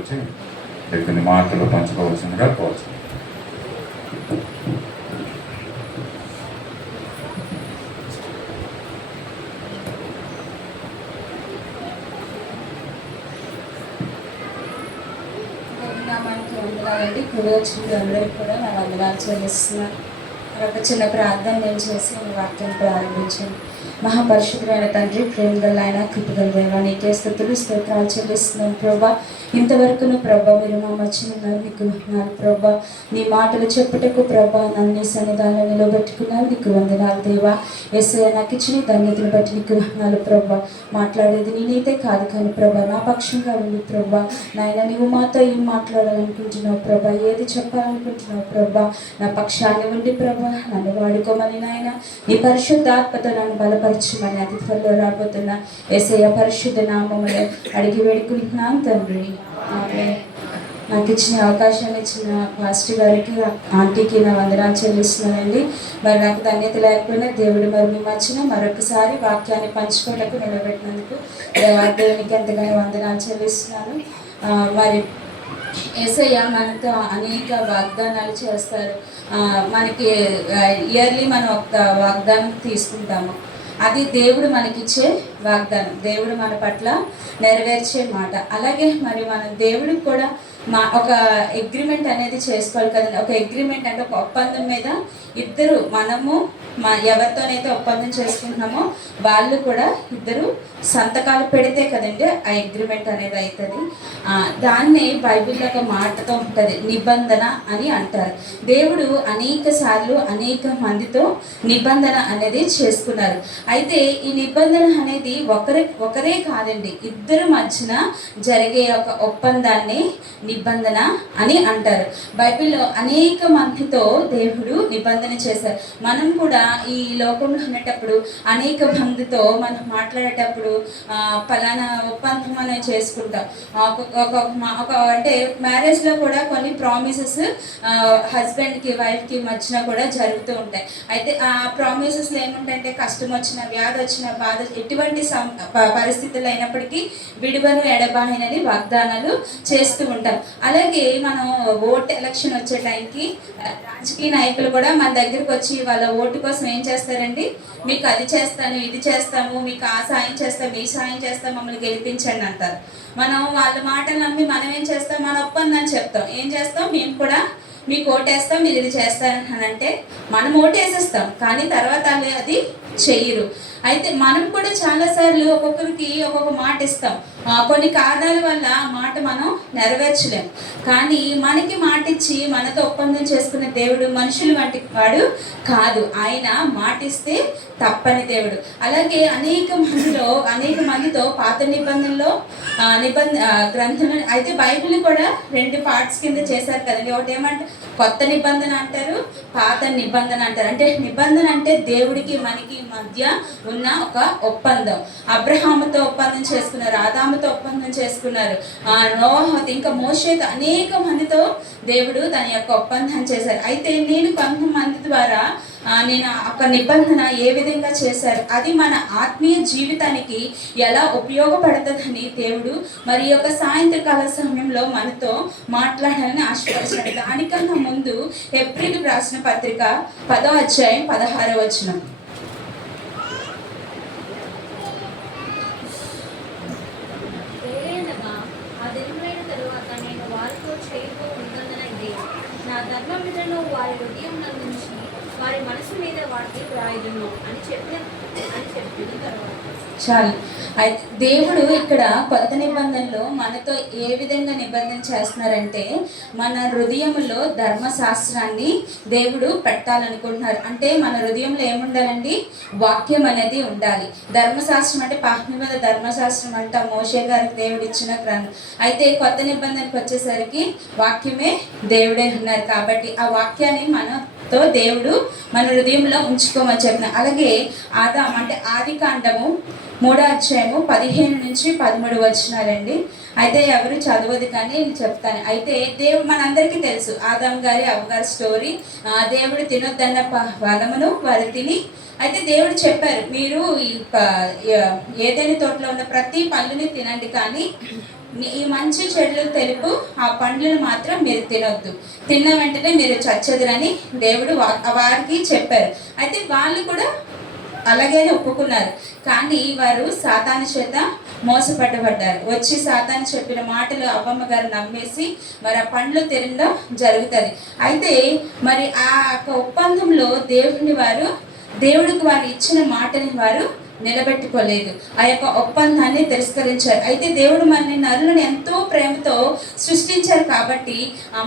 వచ్చి కొన్ని మాటలు పంచుకోవాల్సిందిగా కోరుచు. ఇప్పుడు వచ్చిన అందరికీ కూడా నా వందనాలు చెల్లిస్తున్నాను. ఒక చిన్న ప్రార్థన నేను చేసి వాక్యం ప్రారంభించాను. మహాపరిశుద్ధమైన తండ్రి, ప్రేమగల ఆయన, కృపగల దేవా, నీకే స్తుతులు స్తోత్రాలు చెల్లిస్తున్నాను ప్రభా. ఇంతవరకును ప్రభా మీరు మా మధ్యన ఉన్నారు, నీకు వందనాలు ప్రభా. నీ మాటలు చెప్పుటకు ప్రభా నన్ను నీ సన్నిధానంలో నిలబెట్టుకున్నారు, నీకు వందనాలు దేవా. యేసయ్య నాకు ఇచ్చిన ధన్యతను బట్టి నీకు వందనాలు ప్రభా. మాట్లాడేది నేనైతే కాదు కానీ ప్రభా నా పక్షంగా ఉంది ప్రభా. నాయన నీవు మాతో ఏం మాట్లాడాలనుకుంటున్నావు ప్రభా, ఏది చెప్పాలనుకుంటున్నావు ప్రభా, నా పక్షాన్ని ఉండి ప్రభా నన్ను వాడుకోమని నాయన నీ పరిశుద్ధాత్మతో నన్ను బలపరచమని అతి త్వరలో రాబోతున్న యేసయ్య పరిశుద్ధ నామములో అడిగి వేడుకుంటున్నాను తండ్రి, ఆమేన్. నాకు ఇచ్చిన అవకాశాన్ని ఇచ్చిన పాస్టర్ గారికి, ఆంటీకి నా వందనాలు చెల్లిస్తున్నానండి. మరి నాకు ధన్యత లేకపోయినా దేవుడు మరి మీ మధ్యన మరొకసారి వాక్యాన్ని పంచుకోవడానికి నిలబెట్టినందుకు దేవునికి ఎంతగానో వందనాలు చెల్లిస్తున్నాను. మరి యేసయ్య మనతో అనేక వాగ్దానాలు చేస్తారు. మనకి ఇయర్లీ మనం ఒక వాగ్దానం తీసుకుంటాము, అది దేవుడు మనకిచ్చే వాగ్దానం, దేవుడు మన పట్ల నెరవేర్చే మాట. అలాగే మరి మన దేవుడికి కూడా ఒక అగ్రిమెంట్ అనేది చేసుకోవాలి కదండి. ఒక అగ్రిమెంట్ అంటే ఒక ఒప్పందం మీద ఇద్దరు, మనము ఎవరితోనైతే ఒప్పందం చేసుకుంటున్నామో వాళ్ళు కూడా ఇద్దరు సంతకాలు పెడితే కదండి ఆ అగ్రిమెంట్ అనేది అవుతుంది. దాన్ని బైబిల్లో ఒక మాటతో ఉంటుంది, నిబంధన అని అంటారు. దేవుడు అనేక సార్లు అనేక మందితో నిబంధన అనేది చేసుకున్నారు. అయితే ఈ నిబంధన అనేది ఒకరే కాదండి, ఇద్దరు మధ్యన జరిగే ఒక ఒప్పందాన్ని నిబంధన అని అంటారు. బైబిల్లో అనేక మందితో దేవుడు నిబంధన చేశారు. మనం కూడా ఈ లోకంలో ఉండేటప్పుడు అనేక మందితో మనం మాట్లాడేటప్పుడు పలానా ఒప్పందం మనం చేసుకుంటాం. అంటే మ్యారేజ్లో కూడా కొన్ని ప్రామిసెస్ హస్బెండ్కి వైఫ్కి మధ్యన కూడా జరుగుతూ ఉంటాయి. అయితే ఆ ప్రామిసెస్లో ఏముంటాయంటే కష్టం వచ్చిన, వ్యాధి వచ్చిన, బాధ ఎటువంటి పరిస్థితులు అయినప్పటికీ విడువను ఎడబాహినని వాగ్దానాలు చేస్తూ ఉంటాం. అలాగే మనం ఓట్ ఎలక్షన్ వచ్చే టైంకి రాజకీయ నాయకులు కూడా మన దగ్గరికి వచ్చి వాళ్ళ ఓటు కోసం ఏం చేస్తారండి, మీకు అది చేస్తాను, ఇది చేస్తాము, మీకు ఆ సాయం చేస్తాము, ఈ సాయం చేస్తాం, మమ్మల్ని గెలిపించండి అంటారు. మనం వాళ్ళ మాటలు నమ్మి మనం ఏం చేస్తాం, మన ఒప్పందని చెప్తాం. ఏం చేస్తాం, మేము కూడా మీకు ఓటేస్తాం, మీరు ఇది చేస్తారని అంటే మనం ఓటేసేస్తాం, కానీ తర్వాత అది చెయ్యరు. అయితే మనం కూడా చాలాసార్లు ఒక్కొక్కరికి ఒక్కొక్క మాట ఇస్తాం. కొన్ని కారణాల వల్ల మాట మనం నెరవేర్చలేం. కానీ మనకి మాట ఇచ్చి మనతో ఒప్పందం చేసుకునే దేవుడు మనుషులు వంటి వాడు కాదు. ఆయన మాట ఇస్తే తప్పని దేవుడు. అలాగే అనేక మందితో పాత నిబంధనలో గ్రంథం అయితే బైబిల్ కూడా 2 పార్ట్స్ కింద చేశారు కదండి. ఒకటి ఏమంటే కొత్త నిబంధన అంటారు, పాత నిబంధన అంటారు. అంటే నిబంధన అంటే దేవుడికి మనకి మధ్య ఉన్న ఒక ఒప్పందం. అబ్రహాముతో ఒప్పందం చేసుకున్నారు, ఆదాముతో ఒప్పందం చేసుకున్నారు, నోహతో, ఇంకా మోషేతో, అనేక మందితో దేవుడు తన యొక్క ఒప్పందం చేశారు. అయితే నేను కొంతమంది ద్వారా నేను ఒక నిబంధన ఏ విధంగా చేశారు, అది మన ఆత్మీయ జీవితానికి ఎలా ఉపయోగపడుతుందని దేవుడు మరి యొక్క సాయంత్రకాల సమయంలో మనతో మాట్లాడాలని ఆశీర్వదించాడు. దానికన్నా ముందు హెబ్రీయులకు రాసిన పత్రిక 10వ అధ్యాయం 16వ వచనం. వారి హృదయం నుంచి వారి మనసు మీద వాటికి రాయుదును అని చెప్పిన తర్వాత చాలు. అయితే దేవుడు ఇక్కడ కొత్త నిబంధనలో మనతో ఏ విధంగా నిబంధన చేస్తున్నారంటే మన హృదయంలో ధర్మశాస్త్రాన్ని దేవుడు పెట్టాలనుకుంటున్నారు. అంటే మన హృదయంలో ఏముండాలండి, వాక్యం అనేది ఉండాలి. ధర్మశాస్త్రం అంటే పాపం మీద ధర్మశాస్త్రం అంట మోషే గారికి దేవుడు ఇచ్చిన గ్రంథం. అయితే కొత్త నిబంధనకు వచ్చేసరికి వాక్యమే దేవుడే ఉన్నారు. కాబట్టి ఆ వాక్యాన్ని మనతో దేవుడు మన హృదయంలో ఉంచుకోమని చెప్పిన. అలాగే ఆదాం అంటే ఆది కాండము 3వ అధ్యాయము 15 నుంచి 13 వచనాలండి. అయితే ఎవరు చదవదు కానీ నేను చెప్తాను. అయితే దేవుడు మనందరికీ తెలుసు ఆదాం గారి అవ్వగారి స్టోరీ. దేవుడు తినొద్దన్న ఫలమును వారు తిని, అయితే దేవుడు చెప్పారు మీరు ఏదైనా తోటలో ఉన్న ప్రతి పళ్ళుని తినండి, కానీ ఈ మంచి చెడులు తెలుపు ఆ పండ్లను మాత్రం మీరు తినొద్దు, తిన్న వెంటనే మీరు చచ్చదురని దేవుడు వారికి చెప్పారు. అయితే వాళ్ళు కూడా అలాగే ఒప్పుకున్నారు. కానీ వారు సాతాను చేత మోసపడ్డబడ్డారు. వచ్చి సాతాను చెప్పిన మాటలు అవ్వమ్మ గారు నమ్మేసి మరి ఆ పండ్లు తినడం జరుగుతుంది. అయితే మరి ఆ ఒప్పందంలో దేవుడికి వారు ఇచ్చిన మాటని వారు నిలబెట్టుకోలేదు. ఆ యొక్క ఒప్పందాన్ని తిరస్కరించారు. అయితే దేవుడు మనని నరులను ఎంతో ప్రేమతో సృష్టించారు కాబట్టి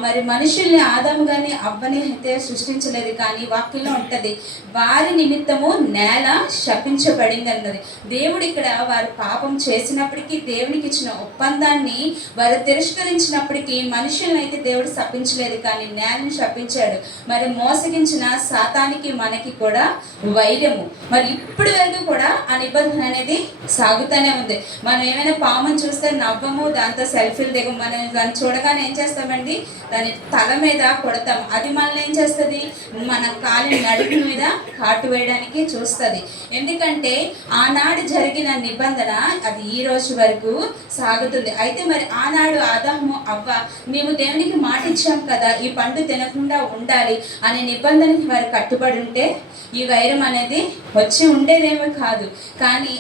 మరి మనుషుల్ని ఆదాము గాని అవ్వని అయితే సృష్టించలేదు. కానీ వాక్యంలో ఉంటది, వారి నిమిత్తము నేల శపించబడింది అన్నది. దేవుడు ఇక్కడ వారు పాపం చేసినప్పటికీ దేవునికి ఇచ్చిన ఒప్పందాన్ని వారు తిరస్కరించినప్పటికీ మనుషులను అయితే దేవుడు శపించలేదు, కానీ నేలను శపించాడు. మరి మోసగించిన సాతానికి మనకి కూడా వైరము. మరి ఇప్పటి వరకు కూడా ఆ నిబంధన అనేది సాగుతూనే ఉంది. మనం ఏమైనా పాముని చూస్తే నవ్వము, దాంతో సెల్ఫీలు దిగము. మనం దాన్ని చూడగానే ఏం చేస్తామండి, దాని తల మీద కొడతాం. అది మనల్ని ఏం చేస్తుంది, మన కాలి నడుము మీద కాటు వేయడానికి చూస్తుంది. ఎందుకంటే ఆనాడు జరిగిన నిబంధన అది ఈ రోజు వరకు సాగుతుంది. అయితే మరి ఆనాడు ఆదాము అవ్వ మేము దేవునికి మాట ఇచ్చాం కదా, ఈ పండు తినకుండా ఉండాలి అనే నిబంధనకి వారు కట్టుబడి ఉంటే ఈ వైరం అనేది వచ్చి ఉండేదేమో కాదు. కానీ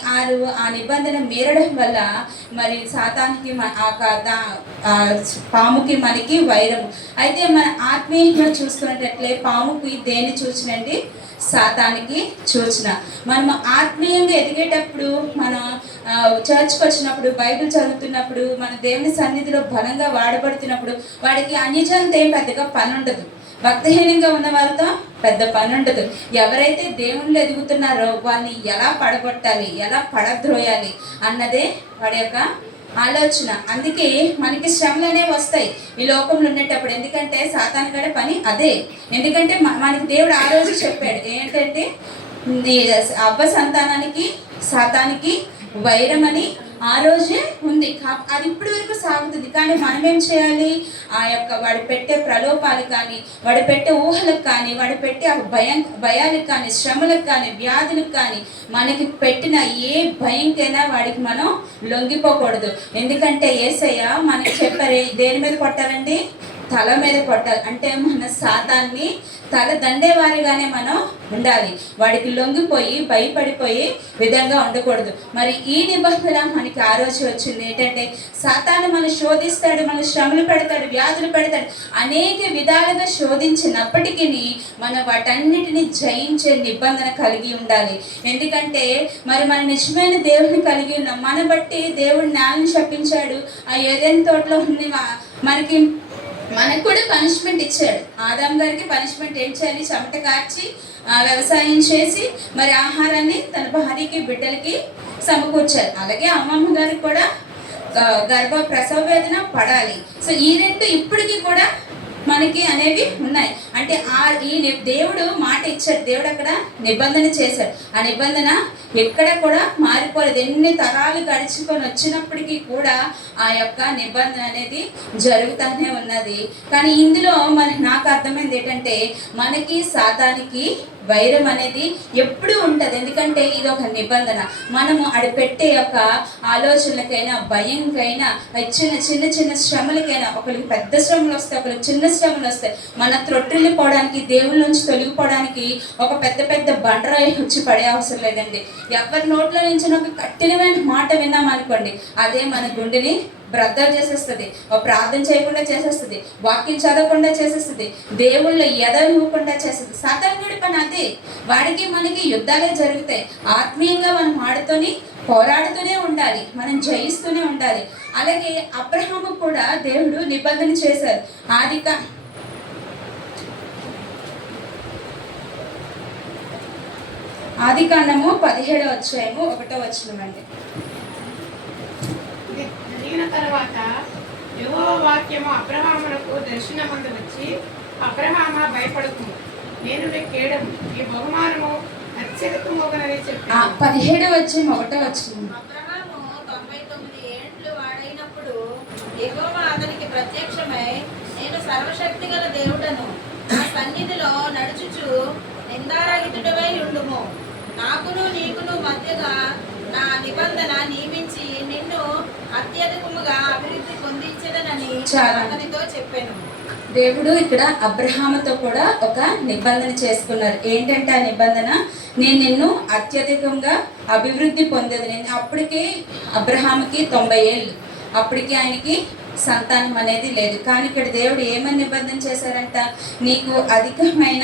ఆ నిబంధన మీరడం వల్ల మరి సాతానికి పాముకి మనకి వైరము. అయితే మన ఆత్మీయంగా చూసుకున్నట్లే పాముకి దేన్ని చూచినండి, సాతానికి సూచన. మనం ఆత్మీయంగా ఎదిగేటప్పుడు మనం చర్చ్కి వచ్చినప్పుడు, బైబిల్ చదువుతున్నప్పుడు, మన దేవుని సన్నిధిలో బలంగా వాడబడుతున్నప్పుడు వాడికి అన్యజనంతో ఏం పెద్దగా పని ఉండదు. భక్తిహీనంగా ఉన్న వారితో పెద్ద పని ఉండదు. ఎవరైతే దేవుళ్ళు ఎదుగుతున్నారో వాళ్ళని ఎలా పడగొట్టాలి, ఎలా పడద్రోయాలి అన్నదే వాడి యొక్క ఆలోచన. అందుకే మనకి శ్రమలు అనేవి వస్తాయి ఈ లోకంలో ఉండేటప్పుడు. ఎందుకంటే సాతాను గడ పని అదే. ఎందుకంటే మనకి దేవుడు ఆ రోజు చెప్పాడు ఏంటంటే అవ్వ సంతానానికి సాతానికి వైరమని ఆ రోజే ఉంది. అది ఇప్పటి వరకు సాగుతుంది. కానీ మనం ఏం చేయాలి, ఆ యొక్క వాడు పెట్టే ప్రలోభాలు కానీ, వాడు పెట్టే ఊహలకు కానీ, వాడు పెట్టే భయాలకు కానీ, శ్రమలకు కానీ, వ్యాధులకు కానీ, మనకి పెట్టిన ఏ భయంకైనా వాడికి మనం లొంగిపోకూడదు. ఎందుకంటే యేసయ్య మనకి చెప్పారు దేని మీద కొట్టాలండి, తల మీద కొట్టాలి. అంటే మన సాతాన్ని తల దండేవారిగానే మనం ఉండాలి. వాడికి లొంగిపోయి భయపడిపోయి విధంగా ఉండకూడదు. మరి ఈ నిబంధన మనకి ఆ రోజు వచ్చింది. ఏంటంటే సాతాను మనం శోధిస్తాడు, మన శ్రమలు పెడతాడు, వ్యాధులు పెడతాడు, అనేక విధాలుగా శోధించినప్పటికీ మనం వాటన్నిటిని జయించే నిబంధన కలిగి ఉండాలి. ఎందుకంటే మరి మన నిజమైన దేవుడిని కలిగి ఉన్నాం. మన బట్టి దేవుడు నేలను శపించాడు. ఆ ఏదైనా తోటలో ఉంది మనకు కూడా పనిష్మెంట్ ఇచ్చాడు. ఆదాం గారికి పనిష్మెంట్ ఏం చేయాలి, చెమట కార్చి వ్యవసాయం చేసి మరి ఆహారాన్ని తన భార్యకి బిడ్డలకి సమకూర్చారు. అలాగే అమ్మమ్మ గారికి కూడా ప్రసవ వేదన పడాలి. సో ఈ రెండు ఇప్పటికీ కూడా మనకి అనేవి ఉన్నాయి. అంటే ఈ దేవుడు మాట ఇచ్చాడు, దేవుడు అక్కడ నిబంధన చేశాడు. ఆ నిబంధన ఎక్కడ కూడా మారిపోలేదు. ఎన్ని తరాలు గడుచుకొని వచ్చినప్పటికీ కూడా ఆ యొక్క నిబంధన అనేది జరుగుతూనే ఉన్నది. కానీ ఇందులో నాకు అర్థమైంది ఏంటంటే మనకి సాతానికి వైరం అనేది ఎప్పుడూ ఉంటుంది. ఎందుకంటే ఇది ఒక నిబంధన. మనము పెట్టే యొక్క ఆలోచనలకైనా, భయంకైనా, చిన్న చిన్న శ్రమలకైనా, ఒకరికి పెద్ద శ్రమలు వస్తాయి, ఒకరికి చిన్న శ్రమలు వస్తాయి. మన త్రొట్టిల్లిపోవడానికి, దేవుళ్ళ నుంచి తొలగిపోవడానికి ఒక పెద్ద పెద్ద బండరాయి వచ్చి పడే అవసరం లేదండి. ఎవరి నోట్లో నుంచి ఒక కఠినమైన మాట విన్నామనుకోండి, అదే మన గుండెని బ్రద్దలు చేసేస్తుంది. ప్రార్థన చేయకుండా చేసేస్తుంది, వాక్యం చదవకుండా చేసేస్తుంది, దేవుళ్ళు ఎదనివ్వకుండా చేస్తుంది. సాతానుడి పని అదే. వాడికి మనకి యుద్ధాలే జరుగుతాయి. ఆత్మీయంగా మనం వాడితోని పోరాడుతూనే ఉండాలి, మనం జయిస్తూనే ఉండాలి. అలాగే అబ్రహాము కూడా దేవుడు నిబంధన చేశారు. ఆదికాండము 17వ అధ్యాయము 1వ వచనం అండి. తర్వాత యెహోవా వాక్యము అబ్రహామునకు దర్శనమందు వచ్చి, అబ్రహామా భయపడకు, నేను నీ కేడము, ఈ బహుమానము అత్యధికమగునని చెప్పాను. 17వ అధ్యాయం 1వ వచనం. అబ్రహాము 99 ఏండ్లు వాడైనప్పుడు యెహోవా అతనికి ప్రత్యక్షమై, నేను సర్వశక్తిగల దేవుడను, నా సన్నిధిలో నడుచుచు నిందారహితుడవై ఉండుము, నాకును నీకును మధ్యగా నా నిబంధన నియమించి నిన్ను అత్యధికముగా అభివృద్ధి పొందించదనని చాలా. అతనితో చెప్పాను. దేవుడు ఇక్కడ అబ్రహాముతో కూడా ఒక నిబంధన చేసుకున్నారు. ఏంటంటే ఆ నిబంధన, నేను నిన్ను అత్యధికంగా అభివృద్ధి పొందేది. నేను అప్పటికే అబ్రహాముకి 90 ఏళ్ళు, అప్పటికి ఆయనకి సంతానం అనేది లేదు. కానీ ఇక్కడ దేవుడు ఏమని నిబంధన చేశారంట, నీకు అధికమైన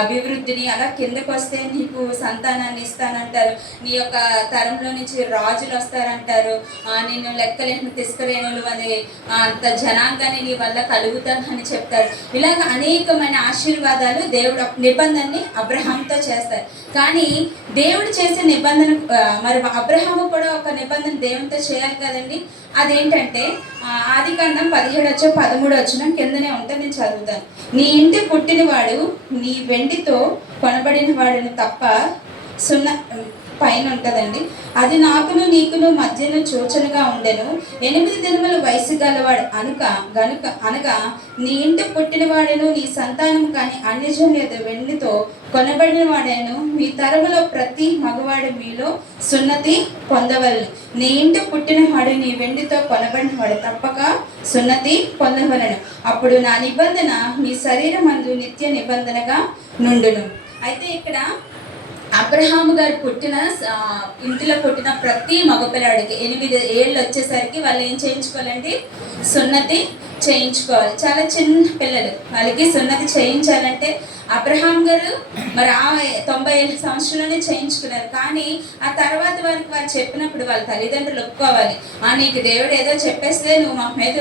అభివృద్ధిని, అలా కిందకు వస్తే నీకు సంతానాన్ని ఇస్తానంటారు, నీ యొక్క తరంలో నుంచి రాజులు వస్తారంటారు, నేను లెక్కలేని తీసుకురేణులు అని అంత జనాంగాన్ని నీ వల్ల కలుగుతానని చెప్తారు. ఇలాగ అనేకమైన ఆశీర్వాదాలు దేవుడు నిబంధనని అబ్రహాంతో చేస్తారు. కానీ దేవుడు చేసే నిబంధన, మరి అబ్రహాము కూడా ఒక నిబంధన దేవునితో చేయాలి కదండి. అదేంటంటే ఆదికాండం 17-13 కిందనే ఉంటే నేను చదువుతాను. నీ ఇంటి పుట్టినవాడు నీ వెండితో కొనబడిన వాడిని తప్ప సున్నా పైన ఉంటుందండి. అది నాకును నీకును మధ్యను సూచనగా ఉండెను. 8 దినముల వయసు గలవాడు అనగా నీ ఇంటి పుట్టినవాడను నీ సంతానం కానీ అన్యజనుల వెండితో కొనబడిన వాడేను మీ తరములో ప్రతి మగవాడు మీలో సున్నతి పొందవలను. నీ ఇంటి పుట్టినవాడు నీ వెండితో కొనబడిన వాడు తప్పక సున్నతి పొందవలను. అప్పుడు నా నిబంధన మీ శరీరమందు నిత్య నిబంధనగా నుండును. అయితే ఇక్కడ అబ్రహాము గారు ఇంటిలో పుట్టిన ప్రతి మగపిల్లాడికి 8 ఏళ్ళు వచ్చేసరికి వాళ్ళు ఏం చేయించుకోవాలండి, సున్నతి చేయించుకోవాలి. చాలా చిన్న పిల్లలు, వాళ్ళకి సున్నతి చేయించాలంటే అబ్రహాం గారు మరి 95 సంవత్సరాలనే చేయించుకున్నారు. కానీ ఆ తర్వాత వారికి వారు చెప్పినప్పుడు వాళ్ళ తల్లిదండ్రులు ఒప్పుకోవాలి. నీకు దేవుడు ఏదో చెప్పేస్తే నువ్వు మా మీద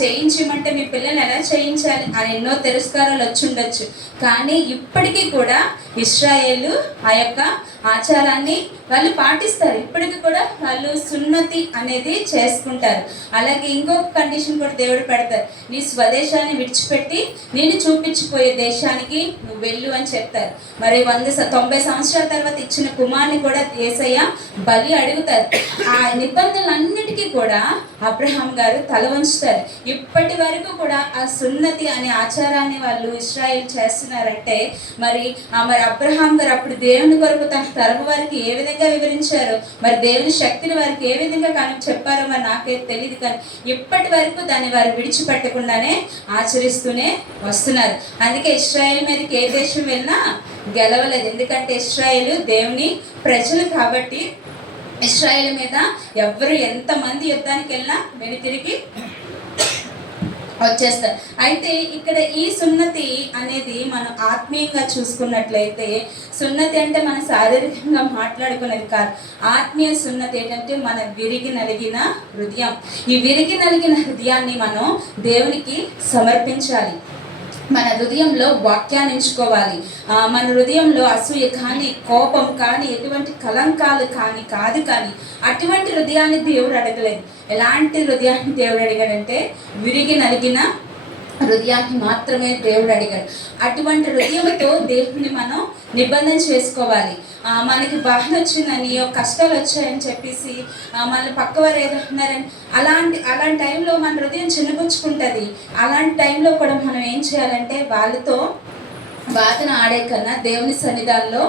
చేయించమంటే మీ పిల్లలు ఎలా చేయించాలి అని ఎన్నో తిరస్కారాలు వచ్చి ఉండొచ్చు. కానీ ఇప్పటికీ కూడా ఇశ్రాయేలు ఆ యొక్క ఆచారాన్ని వాళ్ళు పాటిస్తారు. ఇప్పటికీ కూడా వాళ్ళు సున్నతి అనేది చేసుకుంటారు. అలాగే ఇంకొక కండిషన్ కూడా దేవుడు పెడతారు, నీ స్వదేశాన్ని విడిచిపెట్టి నేను చూపించిపోయే దేశానికి నువ్వు వెళ్ళు అని చెప్తారు. మరి 90 సంవత్సరాల తర్వాత ఇచ్చిన కుమార్ని కూడా యేసయ్య బలి అడుగుతారు. ఆ నిబంధనలన్నిటికీ కూడా అబ్రహాం గారు తల వంచుతారు. ఇప్పటి వరకు కూడా ఆ సున్నతి అనే ఆచారాన్ని వాళ్ళు ఇశ్రాయేల్ చేస్తున్నారంటే మరి అబ్రహాం గారు అప్పుడు దేవుని కొరకు తన తరము వారికి ఏ విధంగా వివరించారో, మరి దేవుని శక్తిని వారికి ఏ విధంగా చెప్పారో మరి నాకైతే తెలియదు. కానీ ఇప్పటి వరకు దాన్ని వారు విడిచిపెట్టకుండానే ఆచరిస్తూనే వస్తున్నారు. అందుకే ఇశ్రాయేల్ మీదకి ఏ దేశం వెళ్ళినా గెలవలేదు. ఎందుకంటే ఇశ్రాయేలు దేవుని ప్రజలు కాబట్టి ఇశ్రాయేల్ మీద ఎవరు ఎంతమంది యుద్ధానికి వెళ్ళినా వెనుతిరిగి వచ్చేస్తారు. అయితే ఇక్కడ ఈ సున్నతి అనేది మనం ఆత్మీయంగా చూసుకున్నట్లయితే, సున్నతి అంటే మన శారీరకంగా మాట్లాడుకునేది కాదు. ఆత్మీయ సున్నతి ఏంటంటే మన విరిగి నలిగిన హృదయం. ఈ విరిగి నలిగిన హృదయాన్ని మనం దేవునికి సమర్పించాలి. మన హృదయంలో వాక్యాన్ని ఎంచుకోవాలి. మన హృదయంలో అసూయ కానీ, కోపం కానీ, ఎటువంటి కలంకాలు కాదు కానీ అటువంటి హృదయాన్ని దేవుడు అడగలేదు. ఎలాంటి హృదయాన్ని దేవుడు అడిగాడంటే విరిగి నలిగిన హృదయాన్ని మాత్రమే దేవుడు అడిగాడు. అటువంటి హృదయంతో దేవుని మనం నిబంధన చేసుకోవాలి. మనకి బాధ వచ్చిందని, కష్టాలు వచ్చాయని చెప్పేసి మళ్ళీ పక్కవారు ఏదో అన్నారని అలాంటి టైంలో మన హృదయం చిన్నపుచ్చుకుంటుంది. అలాంటి టైంలో కూడా మనం ఏం చేయాలంటే వాళ్ళతో బాధను ఆడే కన్నా దేవుని సన్నిధానంలో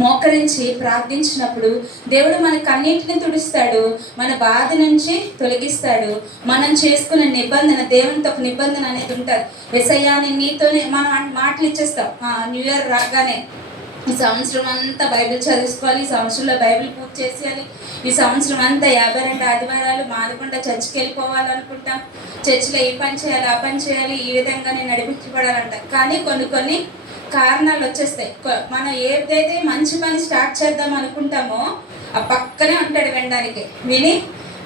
మోకరించి ప్రార్థించినప్పుడు దేవుడు మన కన్నీటిని తుడుస్తాడు, మన బాధ నుంచి తొలగిస్తాడు. మనం చేసుకున్న నిబంధన, దేవునితో ఒక నిబంధన అనేది ఉంటుంది. యేసయ్యా నేను నీతోనే మనం మాటలు ఇచ్చేస్తాం. న్యూ ఇయర్ రాగానే ఈ సంవత్సరం అంతా బైబిల్ చదువుకోవాలి, ఈ సంవత్సరంలో బైబిల్ పూర్తి చేసేయాలి, ఈ సంవత్సరం అంతా 52 ఆదివారాలు మానకుండా చర్చికి వెళ్ళిపోవాలనుకుంటాం, చర్చిలో ఈ పని చేయాలి, ఆ పని చేయాలి, ఈ విధంగా నేను నడిపించబడాలంట. కానీ కొన్ని కారణాలు వచ్చేస్తాయి. మనం ఏదైతే మంచి పని స్టార్ట్ చేద్దాం అనుకుంటామో ఆ పక్కనే ఉంటాడు వినడానికి, విని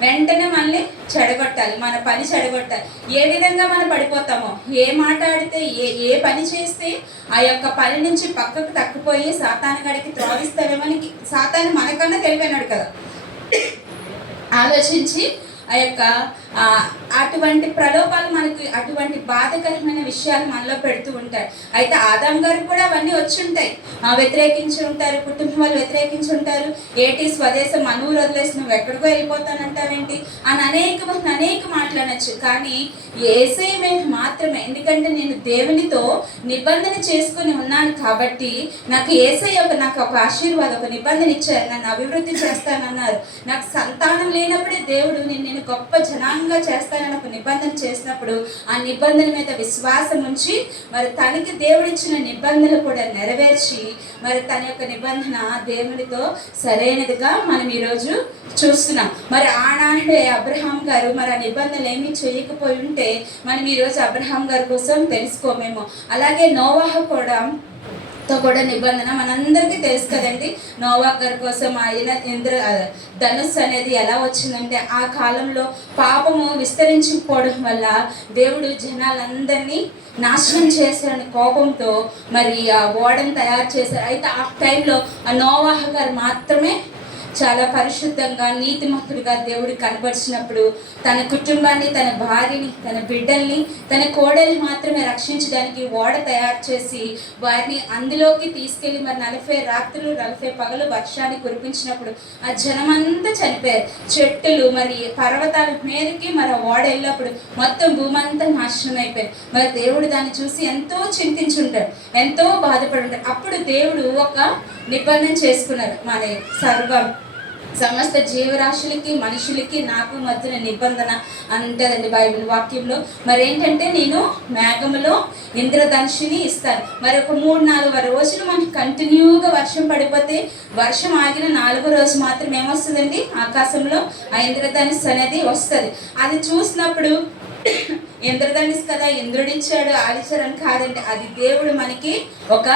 వెంటనే మళ్ళీ చెడగొట్టాలి, మన పని చెడగొట్టాలి. ఏ విధంగా మనం పడిపోతామో, ఏ మాట ఆడితే, ఏ పని చేస్తే ఆ యొక్క పని నుంచి పక్కకు తక్కుపోయి సాతాను గడికి త్రోవిస్తామేమని సాతాను మనకన్నా తెలివైనాడు కదా. ఆలోచించి ఆ యొక్క అటువంటి ప్రలోభాలు మనకి, అటువంటి బాధకరమైన విషయాలు మనలో పెడుతూ ఉంటాయి. అయితే ఆదాం గారు కూడా అవన్నీ వచ్చి ఉంటాయి, వ్యతిరేకించి ఉంటారు, కుటుంబం వాళ్ళు వ్యతిరేకించి ఉంటారు. ఏటి స్వదేశం మనూరు వదిలేసి నువ్వు ఎక్కడికో వెళ్ళిపోతానంటావేంటి అని అనేక మాట్లాడచ్చు. కానీ యేసయ్య మీద మాత్రమే, ఎందుకంటే నేను దేవునితో నిబంధన చేసుకుని ఉన్నాను కాబట్టి నాకు యేసయ్య నాకు ఒక ఆశీర్వాదం, ఒక నిబంధన ఇచ్చారు, నన్ను అభివృద్ధి చేస్తానన్నారు. నాకు సంతానం లేనప్పుడే దేవుడు నేను గొప్ప జనాంగంగా చేస్తానని ఒక నిబంధన చేసినప్పుడు ఆ నిబంధన మీద విశ్వాసం ఉంచి మరి తనకి దేవుడిచ్చిన నిబంధనలు కూడా నెరవేర్చి మరి తన యొక్క నిబంధన దేవునితో సరైనదిగా మనం ఈరోజు చూస్తున్నాం. మరి ఆనాడే అబ్రహాం గారు మరి ఆ నిబంధనలు ఏమీ చేయకపోయి ఉంటే మనం ఈరోజు అబ్రహాం గారి కోసం తెలుసుకోమేమో. అలాగే నోవాహు కూడా నిబంధన మనందరికీ తెలుసు కదండి. నోవాహు గారి కోసం ఆయన ధనుస్సు అనేది ఎలా వచ్చిందంటే ఆ కాలంలో పాపము విస్తరించకపోవడం వల్ల దేవుడు జనాలందరినీ నాశనం చేశారని కోపంతో మరి ఆ ఓడను తయారు చేశారు. అయితే ఆ టైంలో ఆ నోవాహు గారు మాత్రమే చాలా పరిశుద్ధంగా నీతిమంతుడిగా దేవుడికి కనపరిచినప్పుడు తన కుటుంబాన్ని, తన భార్యని, తన బిడ్డల్ని, తన కోడల్ని మాత్రమే రక్షించడానికి ఓడ తయారు చేసి వారిని అందులోకి తీసుకెళ్ళి మరి 40 రాత్రులు 40 పగలు వర్షాన్ని కురిపించినప్పుడు ఆ జనమంతా చనిపోయారు. చెట్టులు మరి పర్వతాల మీదకి మరి ఓడ వెళ్ళినప్పుడు మొత్తం భూమి అంతా నాశనం అయిపోయారు. మరి దేవుడు దాన్ని చూసి ఎంతో చింతించుంటాడు, ఎంతో బాధపడి ఉంటాడు. అప్పుడు దేవుడు ఒక నిబంధన చేసుకున్నారు. మన సమస్త జీవరాశులకి, మనుషులకి నాకు మధ్యన నిబంధన అంటదండి బైబిల్ వాక్యంలో. మరి ఏంటంటే నేను మేఘములో ఇంద్రధనుషుని ఇస్తాను. మరి ఒక 3-4 రోజులు మనకి కంటిన్యూగా వర్షం పడిపోతే వర్షం ఆగిన 4వ రోజు మాత్రం ఏమొస్తుందండి, ఆకాశంలో ఆ ఇంద్రధనుష్ అనేది వస్తుంది. అది చూసినప్పుడు ఇంద్రధనుష్ కదా ఇంద్రుడిచ్చాడు ఆడిచారని కాదండి, అది దేవుడు మనకి ఒక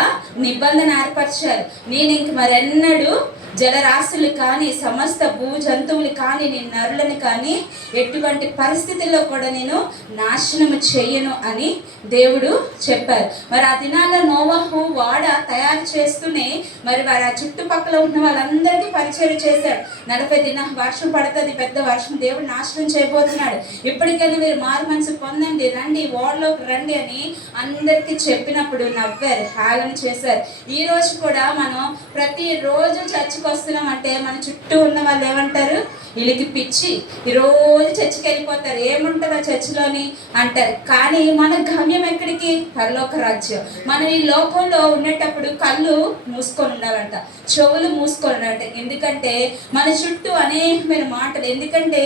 నిబంధన ఏర్పరిచారు. నేను ఇంక మరెన్నడూ జలరాశులు కానీ సమస్త భూ జంతువులు కానీ నేను నరులను కానీ ఎటువంటి పరిస్థితుల్లో కూడా నేను నాశనము చేయను అని దేవుడు చెప్పారు. మరి ఆ దినాల్లో నోవాహు వాడ తయారు చేస్తూనే మరి వారి ఆ చుట్టుపక్కల ఉన్న వాళ్ళందరికీ పరిచయం చేశాడు. 40 దినాలు వర్షం పడుతుంది, పెద్ద వర్షం, దేవుడు నాశనం చేయబోతున్నాడు, ఇప్పటికైనా మీరు మారు మనసు పొందండి, రండి, ఓడలోకి రండి అని అందరికీ చెప్పినప్పుడు నవ్వారు, హేళన చేశారు. ఈ రోజు కూడా మనం ప్రతిరోజు చర్చికి వస్తున్నాం అంటే మన చుట్టూ ఉన్న వాళ్ళు ఏమంటారు, వీళ్ళకి పిచ్చి, ఈరోజు చర్చికి వెళ్ళిపోతారు, ఏముంటుంది ఆ చర్చిలోని అంటారు. కానీ మన గమ్యం ఎక్కడికి, పరలోక రాజ్యం. మనం ఈ లోకంలో ఉండేటప్పుడు కళ్ళు మూసుకొని ఉండాలంట, చెవులు మూసుకొని ఉండాలంట. ఎందుకంటే మన చుట్టూ అనేకమైన మాటలు, ఎందుకంటే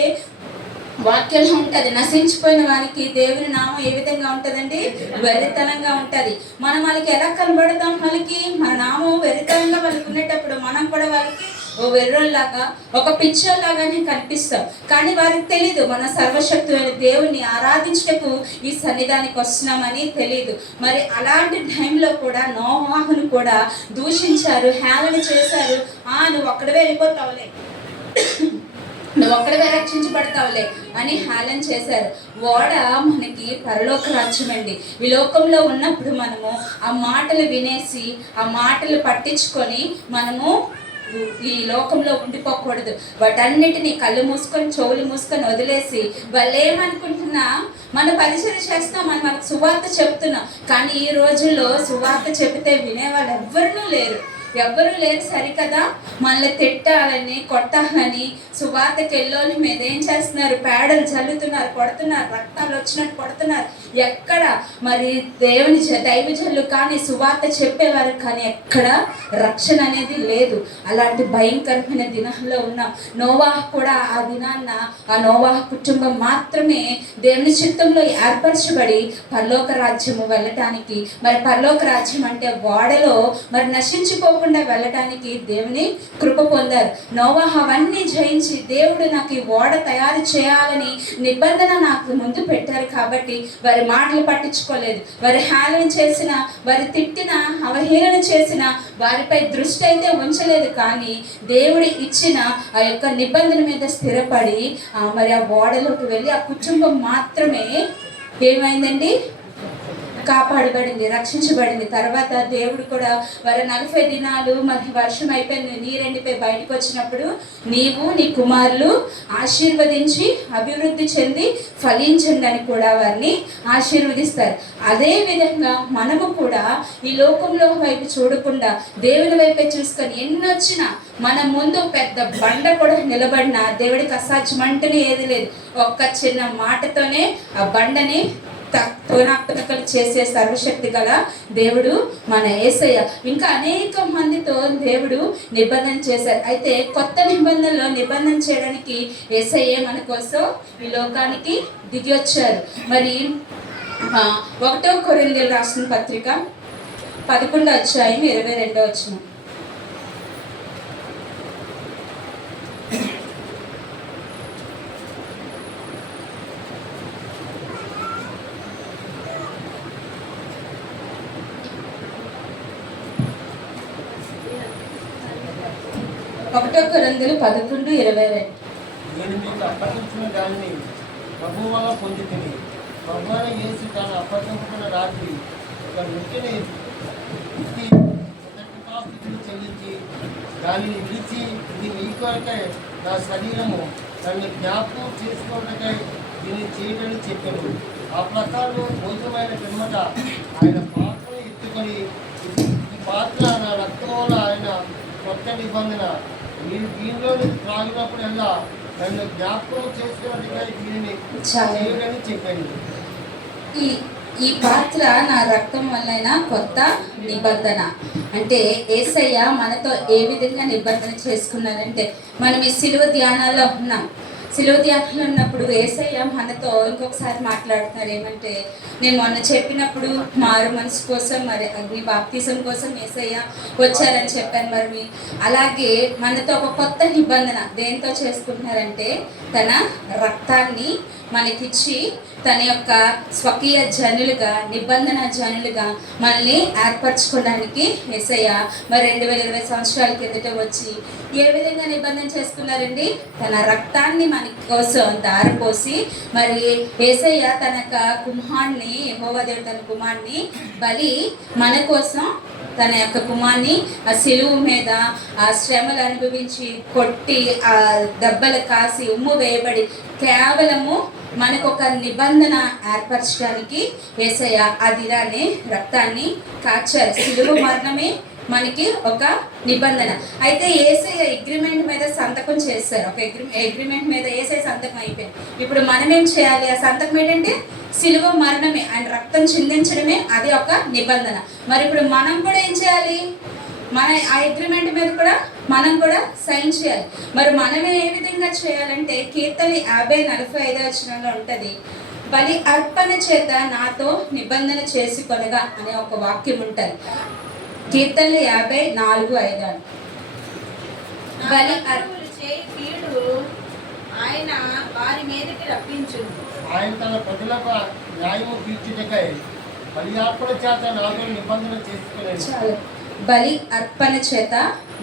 వాక్యంలో ఉంటుంది, నశించిపోయిన వారికి దేవుని నామం ఏ విధంగా ఉంటుందండి, వెర్రితనంగా ఉంటుంది. మనం వాళ్ళకి ఎలా కనబడతాం, వాళ్ళకి మన నామం వెర్రితనంగా వాళ్ళకి ఉండేటప్పుడు మనం కూడా వాళ్ళకి ఓ వెర్రోల్లాగా, ఒక పిచ్చోల్లాగానే కనిపిస్తాం. కానీ వారికి తెలీదు మన సర్వశక్తులైన దేవుని ఆరాధించటకు ఈ సన్నిధానికి వస్తున్నామని తెలీదు. మరి అలాంటి టైంలో కూడా నోవాహును కూడా దూషించారు, హేళన చేశారు. నువ్వు ఒక్కడే వెళ్ళిపోతావులే, నువ్వు ఒక్కడే రక్షించబడతావులే అని హేళన చేశారు. ఓడ మనకి పరలోక రాజ్యం అండి. ఈ లోకంలో ఉన్నప్పుడు మనము ఆ మాటలు వినేసి ఆ మాటలు పట్టించుకొని మనము ఈ లోకంలో ఉండిపోకూడదు. వాటన్నిటిని కళ్ళు మూసుకొని చెవులు మూసుకొని వదిలేసి వాళ్ళు ఏమనుకుంటున్నా మన పరిచయం చేస్తాం, మనం మనకు సువార్త చెప్తున్నాం. కానీ ఈ రోజుల్లో సువార్త చెబితే వినేవాళ్ళు ఎవ్వరూ లేరు సరికదా. మనల్ని తిట్టాలని, కొట్టాలని సువార్తకి వెళ్ళోని మీద ఏం చేస్తున్నారు, పేడలు చల్లుతున్నారు, కొడుతున్నారు, రక్తాలు వచ్చినట్టు కొడుతున్నారు. ఎక్కడ మరి దేవుని దైవజనులు కానీ సువార్త చెప్పేవారు కానీ ఎక్కడ రక్షణ అనేది లేదు. అలాంటి భయంకరమైన దినాల్లో ఉన్నాం. నోవాహు కూడా ఆ దినాన్న ఆ నోవాహు కుటుంబం మాత్రమే దేవుని చిత్తంలో ఏర్పరచబడి పరలోక రాజ్యము వెళ్ళటానికి, మరి పరలోక రాజ్యం అంటే ఓడలో మరి నశించిపోకుండా వెళ్ళటానికి దేవుని కృప పొందారు. నోవాహు అవన్నీ జయించి దేవుడు నాకు ఈ ఓడ తయారు చేయాలని నిబంధన నాకు ముందు పెట్టారు కాబట్టి వారి మాటలు పట్టించుకోలేదు. వారి హేళన చేసిన, వారి తిట్టిన, అవహేళన చేసిన వారిపై దృష్టి అయితే ఉంచలేదు. కానీ దేవుడు ఇచ్చిన ఆ యొక్క నిబంధన మీద స్థిరపడి మరి ఆ ఓడలోకి వెళ్ళి ఆ కుటుంబం మాత్రమే ఏమైందండి, కాపాడబడింది, రక్షించబడింది. తర్వాత దేవుడు కూడా వారి 40 దినాలు మరి వర్షం అయిపోయింది, నీరెండిపై బయటకు వచ్చినప్పుడు నీవు నీ కుమారులు ఆశీర్వదించి అభివృద్ధి చెంది ఫలించండి అని కూడా వారిని ఆశీర్వదిస్తారు. అదే విధంగా మనము కూడా ఈ లోకంలో వైపు చూడకుండా దేవుని వైపే చూసుకొని ఎన్నొచ్చినా మన ముందు పెద్ద బండ కూడా నిలబడినా దేవుడికి అసాధ్యం అంటేనే ఏది లేదు. ఒక్క చిన్న మాటతోనే ఆ బండని తునాత్మకలు చేసే సర్వశక్తి గల దేవుడు మన యేసయ్య. ఇంకా అనేక మందితో దేవుడు నిబంధన చేశారు. అయితే కొత్త నిబంధనలో నిబంధన చేయడానికి యేసయ్యే మన కోసం ఈ లోకానికి దిగి వచ్చారు. మరి 1 కొరింథీయులకు రాసిన పత్రిక 11వ అధ్యాయం 22వ వచనం. కొరింథీయులు 11:22. నేను మీకు అప్పగించిన దానిని ప్రభువు వల్ల పొందుతుంది. ప్రభువైన యేసు తాను అప్పగించుకున్న రాత్రి ఒక రొట్టెని ఎత్తి కృతజ్ఞతాస్తుతులు చెల్లించి దానిని విడిచి, ఇది మీ కొరకై నా శరీరము, దాన్ని జ్ఞాపకం చేసుకోవటకై దీన్ని చేయటని చెప్పాను. ఆ ప్రకారం భోజనమైన పిమ్మట ఆయన పాత్రను ఎత్తుకొని, ఈ పాత్ర నా రక్తం వల్ల ఆయన కొత్త నిబంధన, మీరు దీనిలోని త్రాగినప్పుడల్లా నన్ను జ్ఞాపకం చేసుకున్నట్టుగా దీనిని చేయడని చెప్పాను. ఈ పాత్ర నా రక్తం వలన కొత్త నిబంధన. అంటే యేసయ్య మనతో ఏ విధంగా నిబంధన చేసుకున్నారంటే, మనం ఈ సిలువ ధ్యానాల్లో ఉన్నాం. సిలువ ధ్యానంలో ఉన్నప్పుడు యేసయ్య మనతో ఇంకొకసారి మాట్లాడుతున్నారు. ఏమంటే, నేను మొన్న చెప్పినప్పుడు మారు మనసు కోసం, మరి అగ్ని బాప్తిజం కోసం యేసయ్య వచ్చారని చెప్పాను. మరి అలాగే మనతో ఒక కొత్త నిబంధన దేంతో చేసుకుంటున్నారంటే, తన రక్తాన్ని మనకిచ్చి తన యొక్క స్వకీయ జనులుగా, నిబంధన జనులుగా మనల్ని ఏర్పరచుకోవడానికి యేసయ్య మరి 2020 సంవత్సరాల కిందట వచ్చి ఏ విధంగా నిబంధన చేసుకున్నారండి? తన రక్తాన్ని మన కోసం దారపోసి, మరి యేసయ్య తన యొక్క కుమారుని, యెహోవా దేవుడు తన కుమారుని బలి మన కోసం, తన యొక్క కుమార్ని ఆ సిలువు మీద ఆ శ్రమలు అనుభవించి, కొట్టి, ఆ దెబ్బలు కాసి, ఉమ్ము వేయబడి కేవలము మనకు ఒక నిబంధన ఏర్పరచడానికి యేసయ్య ఆ దినాన్ని రక్తాన్ని కార్చారు. సిలువ మరణమే మనకి ఒక నిబంధన. అయితే యేసయ్య అగ్రిమెంట్ మీద సంతకం చేశారు. ఒక అగ్రిమెంట్ మీద యేసయ్య సంతకం అయిపోయింది. ఇప్పుడు మనం ఏం చేయాలి? ఆ సంతకం ఏంటంటే సిలువ మరణమే, ఆయన రక్తం చిందించడమే, అది ఒక నిబంధన. మరి ఇప్పుడు మనం కూడా ఏం చేయాలి? మన ఆ అగ్రిమెంట్ మీద కూడా మనం కూడా సైన్ చేయాలి. మరి మనం ఏ విధంగా చేయాలంటే, కీర్తన 50:45 వచనంలో ఉంటుంది, బలి అర్పణ చేత నాతో నిబంధన చేసుకొనగా అనే ఒక వాక్యం ఉంటుంది. కీర్తనలు 54:5. బలి కీడు ఆయన వారి మీదకి రప్పించు. ఆయన తన ప్రజలకు న్యాయము తీర్చుటకై బలి అర్పణ చేత నాతో నిబంధన చేసుకునేది. బలి అర్పణ చేత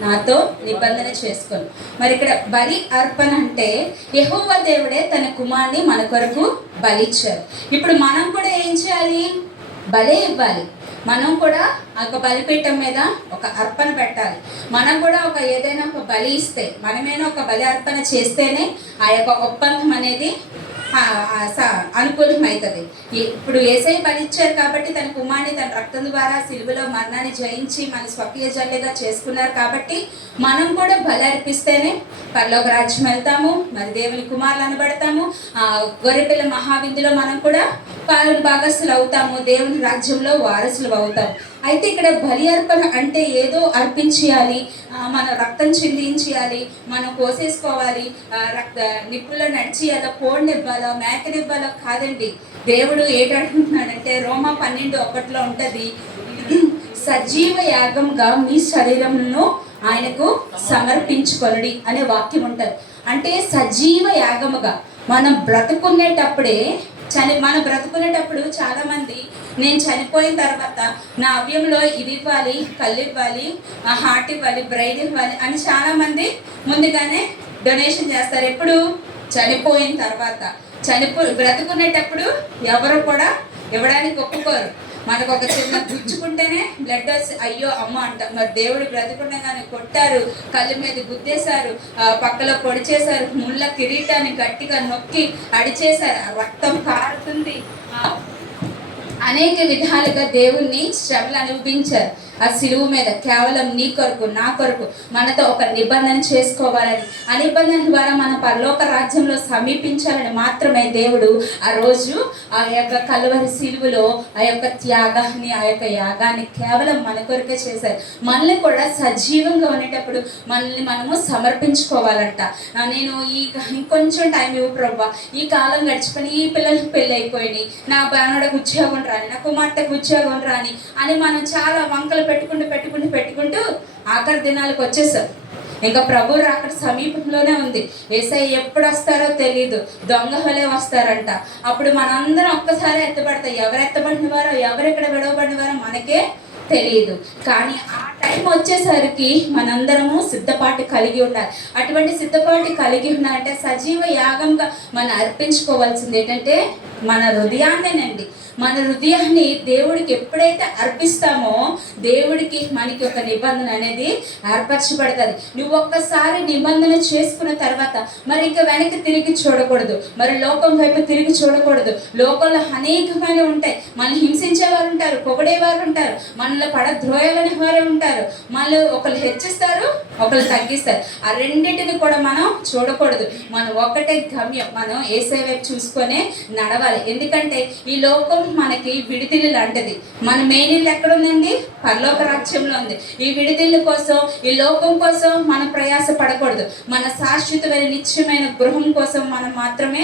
నాతో నిబంధన చేసుకొని. మరి ఇక్కడ బలి అర్పణ అంటే యెహోవా దేవుడే తన కుమారుని మన కొరకు బలి ఇచ్చారు. ఇప్పుడు మనం కూడా ఏం చేయాలి? బలి ఇవ్వాలి. మనం కూడా ఒక బలిపీఠం మీద ఒక అర్పణ పెట్టాలి. మనం కూడా ఒక ఏదైనా ఒక బలి ఇస్తే, మనమేనా ఒక బలి అర్పణ చేస్తేనే ఆ యొక్క ఒప్పందం అనేది అనుకూలమవుతుంది. ఇప్పుడు యేసయ్య బలి ఇచ్చారు కాబట్టి తన కుమారుని తన రక్తం ద్వారా సిలువలో మరణాన్ని జయించి మన స్వకీయ జల్లిగా చేసుకున్నారు కాబట్టి మనం కూడా బలి అర్పిస్తేనే పరలోక రాజ్యం వెళ్తాము, మరి దేవుని కుమారులు అనబడతాము. గొర్రెపిల్ల మహావిందులో మనం కూడా భాగస్థులు అవుతాము, దేవుని రాజ్యంలో వారసులు అవుతాము. అయితే ఇక్కడ బలి అర్పణ అంటే ఏదో అర్పించేయాలి, మన రక్తం చిందించేయాలి, మనం కోసేసుకోవాలి, నిప్పుల్లో నడిచేయాలో, కోడినివ్వాలో, మేకనివ్వాలో కాదండి. దేవుడు ఏంటంటున్నాడంటే, రోమా 12:1 ఉంటుంది, సజీవ యాగంగా మీ శరీరమును ఆయనకు సమర్పించుకొనుడి అనే వాక్యం ఉంటుంది. అంటే సజీవ యాగముగా మనం బ్రతుకునేటప్పుడే మనం బ్రతుకునేటప్పుడు చాలామంది నేను చనిపోయిన తర్వాత నా అవ్యంలో ఇది ఇవ్వాలి, కళ్ళు ఇవ్వాలి, హార్ట్ ఇవ్వాలి, బ్రైడ్ ఇవ్వాలి అని చాలామంది ముందుగానే డొనేషన్ చేస్తారు. ఎప్పుడు? చనిపోయిన తర్వాత. బ్రతుకునేటప్పుడు ఎవరు కూడా ఇవ్వడానికి ఒప్పుకోరు. మనకు ఒక చిన్న గుచ్చుకుంటేనే బ్లడ్ వచ్చి అయ్యో అమ్మ అంట. మరి దేవుడు బ్రతుకుండగానే కొట్టారు, కళ్ళు మీద గుద్దేశారు, పక్కలో పొడి చేశారు, ముళ్ళ కిరీటాన్ని గట్టిగా నొక్కి అడిచేశారు, రక్తం కారుతుంది, అనేక విధాలుగా దేవుణ్ణి శ్రమలు అనుభవించారు. ఆ సిలువు మీద కేవలం నీ కొరకు నా కొరకు మనతో ఒక నిబంధన చేసుకోవాలని, ఆ నిబంధన ద్వారా మన పరలోక రాజ్యంలో సమీపించాలని మాత్రమే దేవుడు ఆ రోజు ఆ యొక్క కలువరి సిలువలో ఆ యొక్క త్యాగాన్ని, ఆ యొక్క యాగాన్ని కేవలం మన కొరకే చేశారు. మనల్ని కూడా సజీవంగా ఉండేటప్పుడు మనల్ని మనము సమర్పించుకోవాలంట. నేను ఇంకొంచెం టైం ఇవ్వు ప్రభా, ఈ కాలం గడిచిపోయి ఈ పిల్లలకి పెళ్ళి అయిపోయినాయి, నా బాణడకు ఉద్యోగం రాని, నా కుమార్తెకు ఉద్యోగం రాని అని మనం చాలా వంకలు పెట్టుకుంటూ ఆఖరి దినాలకు వచ్చేసాం. ఇంకా ప్రభు రాకడ సమీపంలోనే ఉంది. యేసయ్య ఎప్పుడు వస్తారో తెలీదు, దొంగ వలే వస్తారంట. అప్పుడు మనందరం ఒక్కసారి ఎత్తబడతాయి. ఎవరు ఎత్తబడిన వారో, ఎవరు ఇక్కడ విడవబడిన వారో మనకే తెలియదు. కానీ ఆ టైం వచ్చేసరికి మనందరము సిద్ధపాటు కలిగి ఉండాలి. అటువంటి సిద్ధపాటు కలిగి ఉండాలంటే సజీవ యాగంగా మనం అర్పించుకోవాల్సింది ఏంటంటే మన హృదయాన్నేనండి. మన హృదయాన్ని దేవుడికి ఎప్పుడైతే అర్పిస్తామో దేవుడికి మనకి ఒక నిబంధన అనేది ఏర్పరచబడుతుంది. నువ్వు ఒక్కసారి నిబంధన చేసుకున్న తర్వాత మరి ఇంకా వెనక్కి తిరిగి చూడకూడదు, మరి లోకం వైపు తిరిగి చూడకూడదు. లోకంలో అనేకమైన ఉంటాయి. మనల్ని హింసించేవారు ఉంటారు, పొగడేవారు ఉంటారు, మనల్ని పడద్రోయాలనే వారే ఉంటారు. మళ్ళీ ఒకళ్ళు హెచ్చిస్తారు, ఒకళ్ళు తగ్గిస్తారు. ఆ రెండింటిని కూడా మనం చూడకూడదు. మనం ఒకటే గమ్యం, మనం యేసయ్య వైపు చూసుకొనే నడవాలి. ఎందుకంటే ఈ లోకం మనకి విడిదిల్లు లాంటిది. మన మెయిన్ ఇల్లు ఎక్కడ ఉందండి? పరలోక రాజ్యంలో ఉంది. ఈ విడిదిల్లు కోసం, ఈ లోకం కోసం మనం ప్రయాస పడకూడదు. మన శాశ్వతమైన నిత్యమైన గృహం కోసం మనం మాత్రమే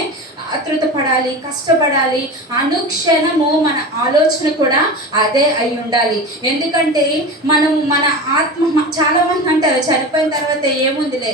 ఆతృత పడాలి, కష్టపడాలి. అనుక్షణము మన ఆలోచన కూడా అదే అయి ఉండాలి. ఎందుకంటే మనం మన ఆత్మ, చాలా మంది అంటారు చనిపోయిన తర్వాత ఏముందిలే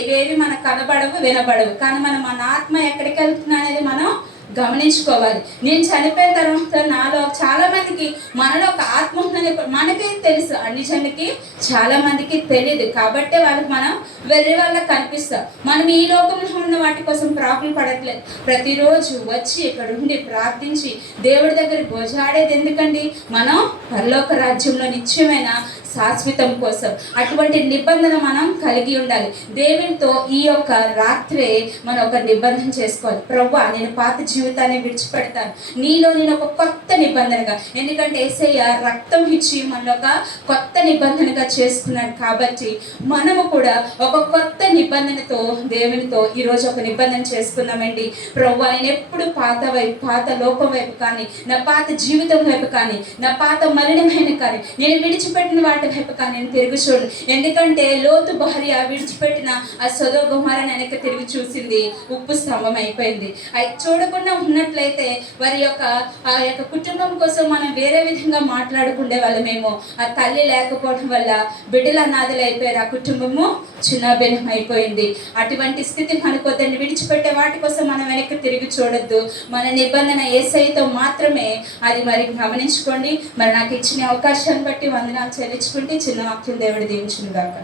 ఇవేవి మనకు కనబడవు వినబడవు, కానీ మన ఆత్మ ఎక్కడికి వెళ్తుంది అనేది మనం గమనించుకోవాలి. నేను చనిపోయిన తర్వాత నాలో చాలా మందికి మనలో ఒక ఆత్మ ఉందని మనకే తెలుసు, అన్ని జనులకి చాలా మందికి తెలియదు. కాబట్టి వాళ్ళకి మనం వెర్రి వాళ్ళకి కనిపిస్తాం. మనం ఈ లోకంలో ఉన్న వాటి కోసం ప్రాకులు పడట్లేదు. ప్రతిరోజు వచ్చి ఇక్కడ ఉండి ప్రార్థించి దేవుడి దగ్గర గోజాడేది ఎందుకండి? మనం పరలోక రాజ్యంలో నిత్యమైన శాశ్వతం కోసం. అటువంటి నిబంధన మనం కలిగి ఉండాలి. దేవునితో ఈ యొక్క రాత్రే మనం ఒక నిబంధన చేసుకోవాలి. ప్రభువా, నేను పాత జీవితాన్ని విడిచిపెడతాను, నీలో నేను ఒక కొత్త నిబంధనగా, ఎందుకంటే యేసయ్య రక్తం ఇచ్చి మనలో ఒక కొత్త నిబంధనగా చేసుకున్నాడు. కాబట్టి మనము కూడా ఒక కొత్త నిబంధనతో దేవునితో ఈరోజు ఒక నిబంధన చేసుకున్నామండి. ప్రభువా, నేను ఎప్పుడు పాత లోకం వైపు కానీ, నా పాత జీవితం వైపు కానీ, నా పాత మలినమైన కానీ, నేను విడిచిపెట్టిన వాటి వైపు కానీ నేను తిరిగి చూడు. ఎందుకంటే లోతు భార్య విడిచిపెట్టిన ఆ సొదొమ గొమొర్రాని వెనక్కి తిరిగి చూసింది, ఉప్పు స్తంభం అయిపోయింది. అది చూడకుండా ఉన్నట్లయితే వారి ఆ యొక్క కుటుంబం కోసం మనం వేరే విధంగా మాట్లాడుకునే వాళ్ళమేమో. ఆ తల్లి లేకపోవడం వల్ల బిడ్డలు అనాథలు అయిపోయారు, ఆ కుటుంబము చిన్నాభిన్నం అయిపోయింది. అటువంటి స్థితి మనకొద్దండి. విడిచిపెట్టే వాటి కోసం మనం వెనక్కి తిరిగి చూడొద్దు. మన నిబంధన యేసయ్యతో మాత్రమే. అది మరి గమనించుకోండి. మరి నాకు ఇచ్చిన అవకాశాన్ని బట్టి వందనాలు చెల్లించుకుంటే చిన్న వాక్యం దేవుడు దీవించును గాక.